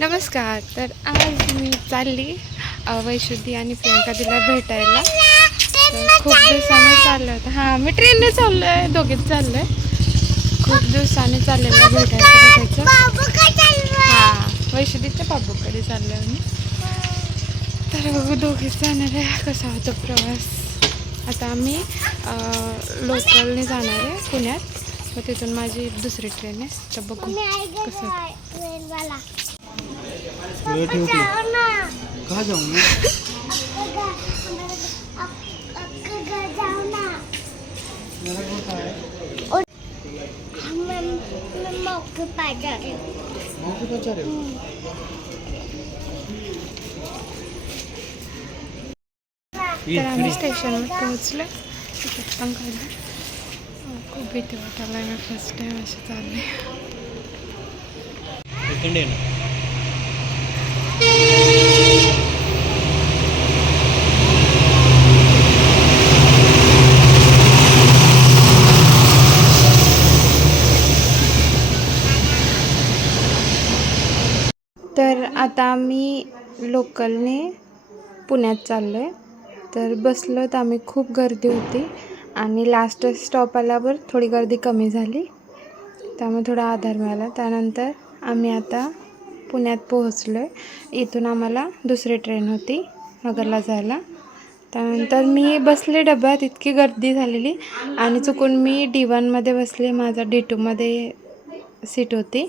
नमस्कार तर आज मी चालली वैशुद्धी आणि प्रियंका तिला भेटायला. तर खूप दिवसाने चाललं होतं हां मी ट्रेनने चाललो आहे दोघेच चाललो आहे खूप दिवसाने चाललेलं भेटायचं भेटायचं हां वैशुद्धीच्या बाबूकडे चाललो आहे मी. तर बघू दोघेच जाणार आहे. कसा होतो प्रवास? आता आम्ही लोकलने जाणार आहे पुण्यात. मग तिथून माझी दुसरी ट्रेन आहे. तर बघू कसं वेळ ठेवते का जाऊ ना? तर आम्ही स्टेशनवर पोहोचलो. तिकीट पण काढलं. खूप भीती वाटायला फर्स्ट टाईम असं चालले. तर आता आम्ही लोकलने पुण्यात चाललो आहे तर बसलो तर आम्ही खूप गर्दी होती आणि लास्ट स्टॉप आल्यावर थोडी गर्दी कमी झाली. त्यामुळे थोडा आधार मिळाला. त्यानंतर आम्ही आता पुण्यात पोहोचलो आहे इथून आम्हाला दुसरी ट्रेन होती नगरला जायला. त्यानंतर मी बसले डब्यात इतकी गर्दी झालेली. आणि चुकून मी डी वनमध्ये बसले. माझा डी टूमध्ये सीट होती.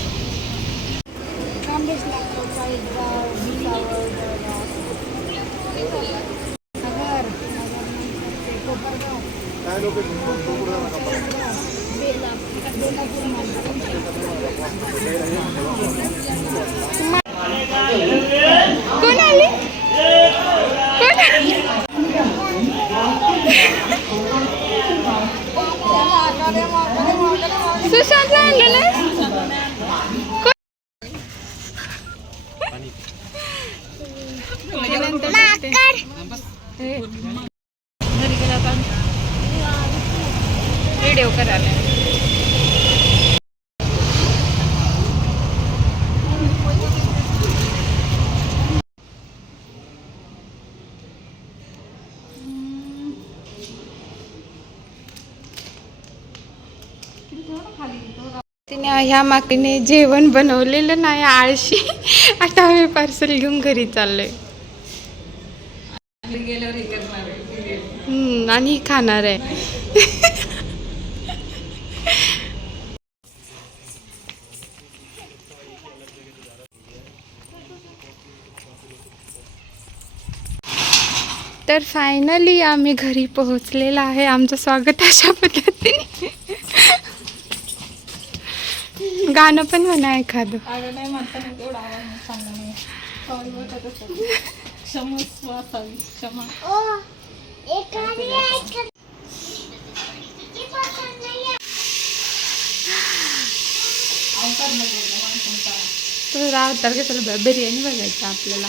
language lang provide the visa or the nagar, nagar ng Kobarga. Kaya lupit na video करायला. ह्या माकडीने जेवण बनवलेलं नाही आळशी. आता आम्ही पार्सल घेऊन घरी चाललोय. आहे आणि खाणार आहे. तर फायनली आम्ही घरी पोहोचलेलो आहे. आमचं स्वागत अशा पद्धतीने. गाणं पण म्हणा एखादं. अगं नाही म्हणता नाही तेवढा आवाज नाही चांगला नाही. सॉरी बोलत असं. क्षमस्व असावी क्षमा. अवतार बघायला माणसांचा. तर अवतार कशाला ब- बिर्याणी बघायचं आपल्याला.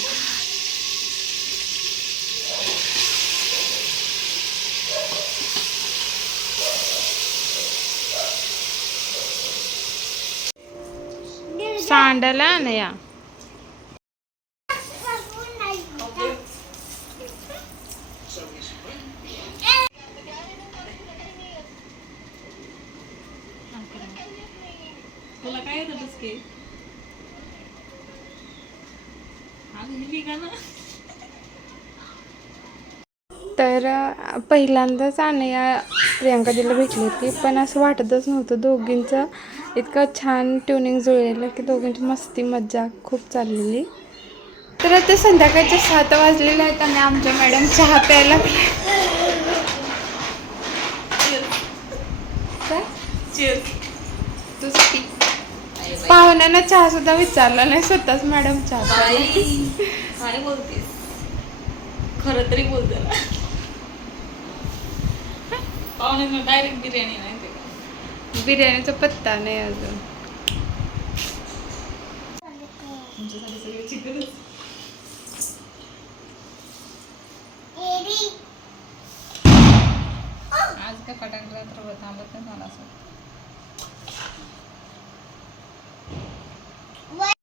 सांडाला ना या तुला काय येतं बसके की अगं का ना? तर पहिल्यांदाच अनया प्रियांका दिला भेटली होती पण असं वाटतच नव्हतं. दोघींचं इतकं छान ट्युनिंग जुळलेलं की दोघींची मस्ती मज्जा खूप चाललेली. तर आता संध्याकाळचे सात वाजलेले आहेत आणि आमच्या मॅडम चहा प्यायला काय? पाहुण्यांना चहा सुद्धा विचारला नाही स्वतःच मॅडम चहा बोलते खरं तरी बोलते पाहुण्यांना डायरेक्ट बिर्याणी नाही ते. बिर्याणीचा पत्ता नाही अजून. आज काय फटाकडे रात्रभर थांबत नाही मला असं